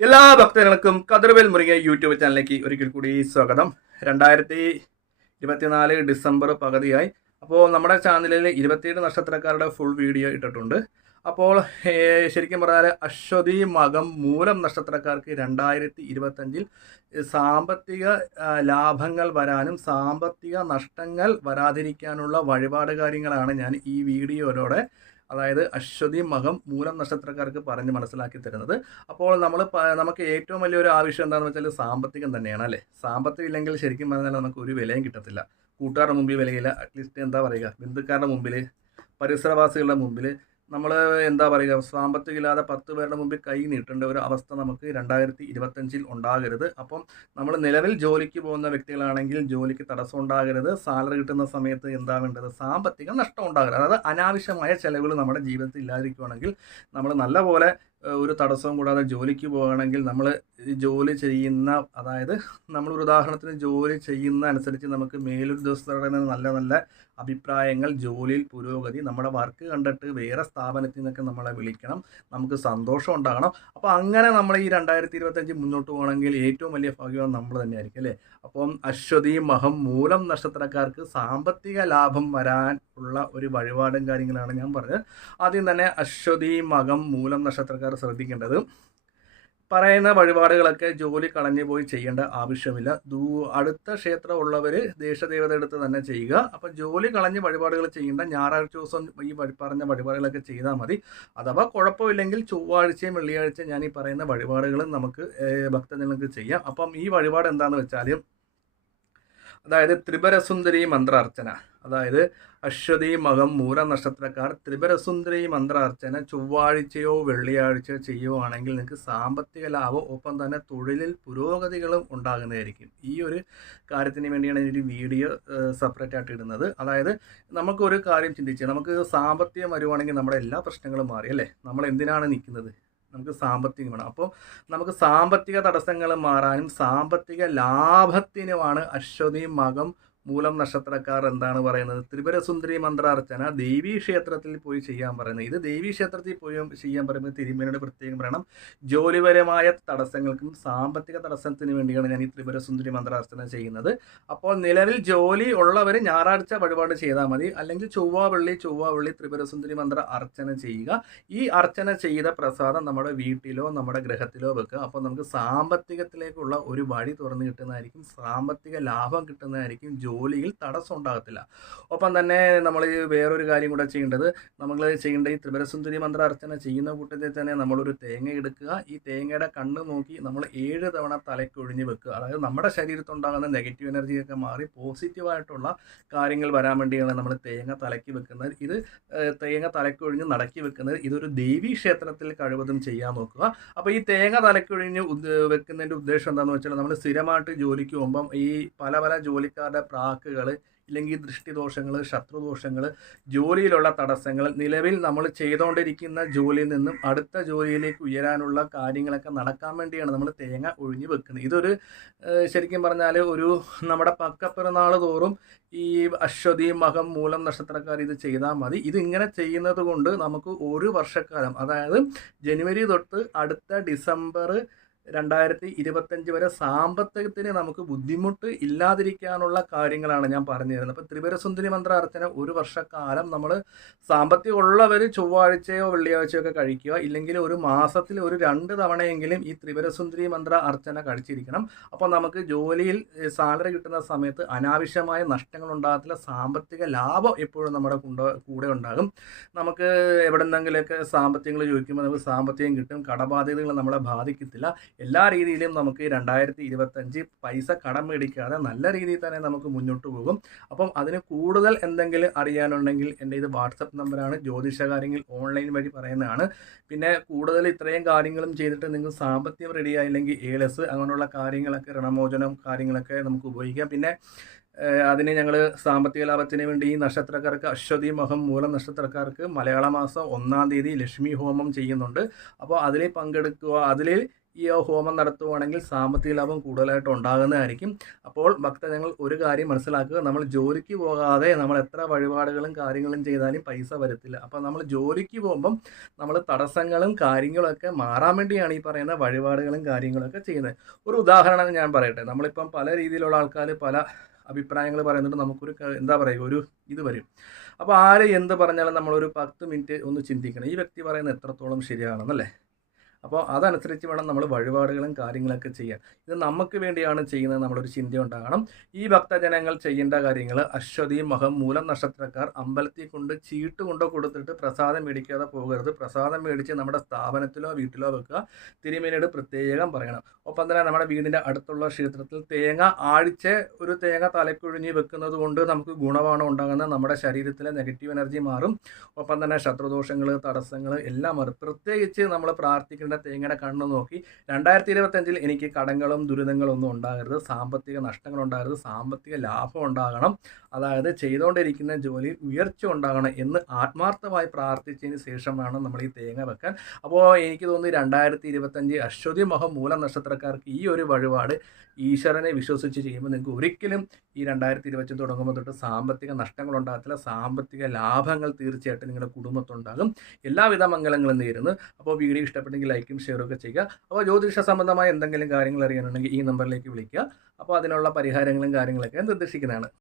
എല്ലാ ഭക്തജനങ്ങൾക്കും കതിർവേൽ മുരുകൻ യൂട്യൂബ് ചാനലിലേക്ക് ഒരിക്കൽ കൂടി സ്വാഗതം. 2024 ഡിസംബർ പകുതിയായി. അപ്പോൾ നമ്മുടെ ചാനലിൽ 27 നക്ഷത്രക്കാരുടെ ഫുൾ വീഡിയോ ഇട്ടിട്ടുണ്ട്. അപ്പോൾ ശരിക്കും പറഞ്ഞാൽ അശ്വതി മകം മൂലം നക്ഷത്രക്കാർക്ക് 2025 സാമ്പത്തിക ലാഭങ്ങൾ വരാനും സാമ്പത്തിക നഷ്ടങ്ങൾ വരാതിരിക്കാനുള്ള വഴിപാട് കാര്യങ്ങളാണ് ഞാൻ ഈ വീഡിയോയിലൂടെ, അതായത് അശ്വതി മകം മൂലം നക്ഷത്രക്കാർക്ക് പറഞ്ഞ് മനസ്സിലാക്കി തരുന്നത്. അപ്പോൾ നമുക്ക് ഏറ്റവും വലിയൊരു ആവശ്യം എന്താണെന്ന് വെച്ചാൽ സാമ്പത്തികം തന്നെയാണ്, അല്ലേ? സാമ്പത്തികം ഇല്ലെങ്കിൽ ശരിക്കും പറഞ്ഞാൽ നമുക്ക് ഒരു വിലയും കിട്ടത്തില്ല. കൂട്ടുകാരുടെ മുമ്പിൽ വിലയില്ല, അറ്റ്ലീസ്റ്റ് എന്താ പറയുക, ബന്ധുക്കാരുടെ മുമ്പിൽ, പരിസരവാസികളുടെ മുമ്പിൽ നമ്മൾ എന്താ പറയുക, സാമ്പത്തികം ഇല്ലാതെ 10 പേരുടെ മുമ്പിൽ കൈ നീട്ടേണ്ട ഒരു അവസ്ഥ നമുക്ക് 2025 ഉണ്ടാകരുത്. അപ്പം നമ്മൾ നിലവിൽ ജോലിക്ക് പോകുന്ന വ്യക്തികളാണെങ്കിൽ ജോലിക്ക് തടസ്സം ഉണ്ടാകരുത്. സാലറി കിട്ടുന്ന സമയത്ത് എന്താ വേണ്ടത്, സാമ്പത്തിക നഷ്ടം ഉണ്ടാകരുത്. അതായത് അനാവശ്യമായ ചെലവുകൾ നമ്മുടെ ജീവിതത്തിൽ ഇല്ലാതിരിക്കുകയാണെങ്കിൽ നമ്മൾ നല്ലപോലെ ഒരു തടസ്സവും കൂടാതെ ജോലിക്ക് പോകുകയാണെങ്കിൽ നമ്മൾ ജോലി ചെയ്യുന്ന, അതായത് നമ്മളൊരു ഉദാഹരണത്തിന് ജോലി ചെയ്യുന്ന അനുസരിച്ച് നമുക്ക് മേലുദ്യോഗസ്ഥരുടെ നല്ല നല്ല അഭിപ്രായങ്ങൾ, ജോലിയിൽ പുരോഗതി, നമ്മുടെ വർക്ക് കണ്ടിട്ട് വേറെ സ്ഥാപനത്തിൽ നിന്നൊക്കെ നമ്മളെ വിളിക്കണം, നമുക്ക് സന്തോഷം ഉണ്ടാകണം. അപ്പോൾ അങ്ങനെ നമ്മൾ ഈ 2025 മുന്നോട്ട് പോകണമെങ്കിൽ ഏറ്റവും വലിയ ഭാഗ്യം നമ്മൾ തന്നെയായിരിക്കും, അല്ലേ? അപ്പം അശ്വതി മഹം മൂലം നക്ഷത്രക്കാർക്ക് സാമ്പത്തിക ലാഭം വരാൻ ഉള്ള ഒരു വഴിപാടും കാര്യങ്ങളാണ് ഞാൻ പറഞ്ഞത്. ആദ്യം തന്നെ അശ്വതി മകം മൂലം നക്ഷത്രക്കാർ ശ്രദ്ധിക്കേണ്ടത്, പറയുന്ന വഴിപാടുകളൊക്കെ ജോലി കളഞ്ഞു പോയി ചെയ്യേണ്ട ആവശ്യമില്ല. അടുത്ത ക്ഷേത്രം ഉള്ളവർ ദേശദേവത എടുത്ത് തന്നെ ചെയ്യുക. അപ്പം ജോലി കളഞ്ഞ് വഴിപാടുകൾ ചെയ്യേണ്ട, ഞായറാഴ്ച ദിവസം ഈ പറഞ്ഞ വഴിപാടുകളൊക്കെ ചെയ്താൽ മതി. അഥവാ കുഴപ്പമില്ലെങ്കിൽ ചൊവ്വാഴ്ചയും വെള്ളിയാഴ്ചയും ഞാൻ ഈ പറയുന്ന വഴിപാടുകൾ നമുക്ക് ഭക്തജനങ്ങൾക്ക് ചെയ്യാം. അപ്പം ഈ വഴിപാട് എന്താണെന്ന് വെച്ചാൽ, അതായത് ത്രിപുരസുന്ദരി മന്ത്രാർച്ചന, അതായത് അശ്വതി മകം മൂല നക്ഷത്രക്കാർ ത്രിപുരസുന്ദരി മന്ത്രാർച്ചന ചൊവ്വാഴ്ചയോ വെള്ളിയാഴ്ചയോ ചെയ്യുവാണെങ്കിൽ നിങ്ങൾക്ക് സാമ്പത്തിക ലാഭം, ഒപ്പം തന്നെ തൊഴിലിൽ പുരോഗതികളും ഉണ്ടാകുന്നതായിരിക്കും. ഈ ഒരു കാര്യത്തിന് വേണ്ടിയാണ് ഈ വീഡിയോ സെപ്പറേറ്റ് ആയിട്ട് ഇടുന്നത്. അതായത് നമുക്കൊരു കാര്യം ചിന്തിച്ച്, നമുക്ക് സാമ്പത്തികം വരുവാണെങ്കിൽ നമ്മുടെ എല്ലാ പ്രശ്നങ്ങളും മാറി, അല്ലേ? നമ്മൾ എന്തിനാണ് നിൽക്കുന്നത്? നമുക്ക് സാമ്പത്തികം വേണം. അപ്പോൾ നമുക്ക് സാമ്പത്തിക തടസ്സങ്ങൾ മാറാനും സാമ്പത്തിക ലാഭത്തിനുമാണ് അശ്വതി മകം മൂലം നക്ഷത്രക്കാർ എന്താണ് പറയുന്നത്, ത്രിപുരസുന്ദരി മന്ത്രാർച്ചന ദേവീ ക്ഷേത്രത്തിൽ പോയി ചെയ്യാൻ പറയുന്നത്. ഇത് ദേവീ ക്ഷേത്രത്തിൽ പോയി ചെയ്യാൻ പറയുമ്പോൾ തിരുമേനിയുടെ പ്രത്യേകം പറയണം. ജോലിപരമായ തടസ്സങ്ങൾക്കും സാമ്പത്തിക തടസ്സത്തിന് വേണ്ടിയാണ് ഞാൻ ഈ ത്രിപുരസുന്ദരി മന്ത്രാർച്ചന ചെയ്യുന്നത്. അപ്പോൾ നിലവിൽ ജോലി ഉള്ളവർ ഞായറാഴ്ച വഴിപാട് ചെയ്താൽ മതി, അല്ലെങ്കിൽ ചൊവ്വ വെള്ളി ത്രിപുരസുന്ദരി മന്ത്ര അർച്ചന ചെയ്യുക. ഈ അർച്ചന ചെയ്ത പ്രസാദം നമ്മുടെ വീട്ടിലോ നമ്മുടെ ഗ്രഹത്തിലോ വെക്കുക. അപ്പോൾ നമുക്ക് സാമ്പത്തികത്തിലേക്കുള്ള ഒരു വഴി തുറന്നു കിട്ടുന്നതായിരിക്കും, സാമ്പത്തിക ലാഭം കിട്ടുന്നതായിരിക്കും, ജോലിയിൽ തടസ്സം ഉണ്ടാകത്തില്ല. ഒപ്പം തന്നെ നമ്മൾ വേറൊരു കാര്യം കൂടെ ചെയ്യേണ്ടത്, നമ്മൾ ചെയ്യേണ്ട ഈ ത്രിപുരസുന്ദരി മന്ത്ര അർച്ചന ചെയ്യുന്ന കൂട്ടത്തിൽ തന്നെ നമ്മളൊരു തേങ്ങ എടുക്കുക. ഈ തേങ്ങയുടെ കണ്ണ് നോക്കി നമ്മൾ 7 തവണ തലയ്ക്കൊഴിഞ്ഞ് വെക്കുക. അതായത് നമ്മുടെ ശരീരത്തുണ്ടാകുന്ന നെഗറ്റീവ് എനർജിയൊക്കെ മാറി പോസിറ്റീവായിട്ടുള്ള കാര്യങ്ങൾ വരാൻ വേണ്ടിയാണ് നമ്മൾ തേങ്ങ തലയ്ക്ക് വെക്കുന്നത്. ഇത് തേങ്ങ തലയ്ക്കൊഴിഞ്ഞ് നടക്കി വെക്കുന്നത് ഇതൊരു ദേവീ ക്ഷേത്രത്തിൽ കഴിവതും ചെയ്യാൻ നോക്കുക. അപ്പോൾ ഈ തേങ്ങ തലയ്ക്കൊഴിഞ്ഞ് വെക്കുന്നതിൻ്റെ ഉദ്ദേശം എന്താണെന്ന് വെച്ചാൽ, നമ്മൾ സ്ഥിരമായിട്ട് ജോലിക്ക് പോകുമ്പം ഈ പല ജോലിക്കാരുടെ പ്രാക്കുകൾ, ഇല്ലെങ്കിൽ ദൃഷ്ടിദോഷങ്ങൾ, ശത്രുദോഷങ്ങൾ, ജോലിയിലുള്ള തടസ്സങ്ങൾ, നിലവിൽ നമ്മൾ ചെയ്തുകൊണ്ടിരിക്കുന്ന ജോലിയിൽ നിന്നും അടുത്ത ജോലിയിലേക്ക് ഉയരാനുള്ള കാര്യങ്ങളൊക്കെ നടക്കാൻ വേണ്ടിയാണ് നമ്മൾ തേങ്ങ ഒഴിഞ്ഞു വെക്കുന്നത്. ഇതൊരു ശരിക്കും പറഞ്ഞാൽ ഒരു നമ്മുടെ പക്കപ്പിറന്നാൾ തോറും ഈ അശ്വതി മകം മൂലം നക്ഷത്രക്കാർ ഇത് ചെയ്താൽ മതി. ഇതിങ്ങനെ ചെയ്യുന്നത് കൊണ്ട് നമുക്ക് ഒരു വർഷക്കാലം, അതായത് ജനുവരി തൊട്ട് അടുത്ത ഡിസംബർ 2025 വരെ സാമ്പത്തികത്തിന് നമുക്ക് ബുദ്ധിമുട്ട് ഇല്ലാതിരിക്കാനുള്ള കാര്യങ്ങളാണ് ഞാൻ പറഞ്ഞു തരുന്നത്. അപ്പോൾ ത്രിപുരസുന്ദരി മന്ത്ര അർച്ചന ഒരു വർഷക്കാലം നമ്മൾ സാമ്പത്തികം ഉള്ളവർ ചൊവ്വാഴ്ചയോ വെള്ളിയാഴ്ചയോ ഒക്കെ കഴിക്കുക, ഇല്ലെങ്കിൽ ഒരു മാസത്തിൽ ഒരു 2 തവണയെങ്കിലും ഈ ത്രിപുരസുന്ദരി മന്ത്ര അർച്ചന കഴിച്ചിരിക്കണം. അപ്പോൾ നമുക്ക് ജോലിയിൽ സാലറി കിട്ടുന്ന സമയത്ത് അനാവശ്യമായ നഷ്ടങ്ങൾ ഉണ്ടാകത്തില്ല, സാമ്പത്തിക ലാഭം എപ്പോഴും നമ്മുടെ കൂടെ ഉണ്ടാകും. നമുക്ക് എവിടെ നിന്നെങ്കിലൊക്കെ സാമ്പത്തികങ്ങൾ ചോദിക്കുമ്പോൾ നമുക്ക് സാമ്പത്തികം കിട്ടും, കടബാധ്യതകൾ നമ്മളെ ബാധിക്കത്തില്ല. എല്ലാ രീതിയിലും നമുക്ക് 2025 പൈസ കടം മേടിക്കാതെ നല്ല രീതിയിൽ തന്നെ നമുക്ക് മുന്നോട്ട് പോകും. അപ്പം അതിന് കൂടുതൽ എന്തെങ്കിലും അറിയാനുണ്ടെങ്കിൽ എൻ്റെ ഇത് വാട്സപ്പ് നമ്പറാണ്, ജ്യോതിഷ കാര്യങ്ങൾ ഓൺലൈൻ വഴി പറയുന്നതാണ്. പിന്നെ കൂടുതൽ ഇത്രയും കാര്യങ്ങളും ചെയ്തിട്ട് നിങ്ങൾക്ക് സാമ്പത്തികം റെഡിയായില്ലെങ്കിൽ ALS അങ്ങനെയുള്ള കാര്യങ്ങളൊക്കെ, ഋണമോചനം കാര്യങ്ങളൊക്കെ നമുക്ക് ഉപയോഗിക്കാം. പിന്നെ അതിന് ഞങ്ങൾ സാമ്പത്തിക ലാഭത്തിന് വേണ്ടി ഈ നക്ഷത്രക്കാർക്ക് അശ്വതി മകം മൂലം നക്ഷത്രക്കാർക്ക് മലയാള മാസം 1-ാം തീയതി ലക്ഷ്മി ഹോമം ചെയ്യുന്നുണ്ട്. അപ്പോൾ അതിൽ പങ്കെടുക്കുക, അതിൽ ഈ ഹോമം നടത്തുവാണെങ്കിൽ സാമ്പത്തിക ലാഭം കൂടുതലായിട്ട് ഉണ്ടാകുന്നതായിരിക്കും. അപ്പോൾ ഭക്തജനങ്ങൾ ഒരു കാര്യം മനസ്സിലാക്കുക, നമ്മൾ ജോലിക്ക് പോകാതെ നമ്മൾ എത്ര വഴിപാടുകളും കാര്യങ്ങളും ചെയ്താലും പൈസ വരത്തില്ല. അപ്പോൾ നമ്മൾ ജോലിക്ക് പോകുമ്പം നമ്മൾ തടസ്സങ്ങളും കാര്യങ്ങളൊക്കെ മാറാൻ വേണ്ടിയാണ് ഈ പറയുന്ന വഴിപാടുകളും കാര്യങ്ങളൊക്കെ ചെയ്യുന്നത്. ഒരു ഉദാഹരണം ഞാൻ പറയട്ടെ. നമ്മളിപ്പം പല രീതിയിലുള്ള ആൾക്കാർ പല അഭിപ്രായങ്ങൾ പറയുന്നുണ്ട്. നമുക്കൊരു എന്താ പറയുക, ഒരു ഇത് വരും. അപ്പോൾ ആര് എന്ത് പറഞ്ഞാലും നമ്മളൊരു 10 മിനിറ്റ് ഒന്ന് ചിന്തിക്കണം, ഈ വ്യക്തി പറയുന്നത് എത്രത്തോളം ശരിയാണെന്നല്ലേ. അപ്പോൾ അതനുസരിച്ച് വേണം നമ്മൾ വഴിപാടുകളും കാര്യങ്ങളൊക്കെ ചെയ്യാൻ. ഇത് നമുക്ക് വേണ്ടിയാണ് ചെയ്യുന്നത്, നമ്മളൊരു ചിന്ത ഉണ്ടാകണം. ഈ ഭക്തജനങ്ങൾ ചെയ്യേണ്ട കാര്യങ്ങൾ, അശ്വതി മകം മൂലം നക്ഷത്രക്കാർ അമ്പലത്തിൽ കൊണ്ട് ചീട്ട് കൊണ്ടോ കൊടുത്തിട്ട് പ്രസാദം മേടിക്കാതെ പോകരുത്. പ്രസാദം മേടിച്ച് നമ്മുടെ സ്ഥാപനത്തിലോ വീട്ടിലോ വെക്കുക. തിരുമേനിയോട് പ്രത്യേകം പറയണം. ഒപ്പം തന്നെ നമ്മുടെ വീടിൻ്റെ അടുത്തുള്ള ക്ഷേത്രത്തിൽ തേങ്ങ ആഴ്ച ഒരു തേങ്ങ തലക്കൊഴിഞ്ഞ് വെക്കുന്നത് കൊണ്ട് നമുക്ക് ഗുണമാണ് ഉണ്ടാകുന്നത്. നമ്മുടെ ശരീരത്തിലെ നെഗറ്റീവ് എനർജി മാറും. ഒപ്പം തന്നെ ശത്രുദോഷങ്ങൾ, തടസ്സങ്ങൾ എല്ലാം മാറും. പ്രത്യേകിച്ച് നമ്മൾ പ്രാർത്ഥിക്കേണ്ട തേങ്ങയുടെ കണ്ണ് നോക്കി 2025 എനിക്ക് കടങ്ങളും ദുരിതങ്ങളും ഒന്നും ഉണ്ടാകരുത്, സാമ്പത്തിക നഷ്ടങ്ങൾ ഉണ്ടാകരുത്, സാമ്പത്തിക ലാഭം ഉണ്ടാകണം, അതായത് ചെയ്തുകൊണ്ടിരിക്കുന്ന ജോലിയിൽ ഉയർച്ച ഉണ്ടാകണം എന്ന് ആത്മാർത്ഥമായി പ്രാർത്ഥിച്ചതിന് ശേഷം വേണം നമ്മൾ ഈ തേങ്ങ വെക്കാൻ. അപ്പോൾ എനിക്ക് തോന്നുന്നു 2025 അശ്വതി മകം മൂലം നക്ഷത്രക്കാർക്ക് ഈ ഒരു വഴിപാട് ഈശ്വരനെ വിശ്വസിച്ച് ചെയ്യുമ്പോൾ നിങ്ങൾക്ക് ഒരിക്കലും ഈ 2025 തുടങ്ങുമ്പോൾ തൊട്ട് സാമ്പത്തിക നഷ്ടങ്ങൾ ഉണ്ടാകത്തില്ല. സാമ്പത്തിക ലാഭങ്ങൾ തീർച്ചയായിട്ടും നിങ്ങളുടെ കുടുംബത്തുണ്ടാകും. എല്ലാവിധ മംഗളങ്ങളും നേരുന്നു. അപ്പോൾ വീഡിയോ ഇഷ്ടപ്പെട്ടെങ്കിൽ ലൈക്കും ഷെയറും ഒക്കെ ചെയ്യുക. അപ്പോൾ ജ്യോതിഷ സംബന്ധമായ എന്തെങ്കിലും കാര്യങ്ങൾ അറിയാനുണ്ടെങ്കിൽ ഈ നമ്പറിലേക്ക് വിളിക്കുക. അപ്പോൾ അതിനുള്ള പരിഹാരങ്ങളും കാര്യങ്ങളൊക്കെ നിർദ്ദേശിക്കുന്നതാണ്.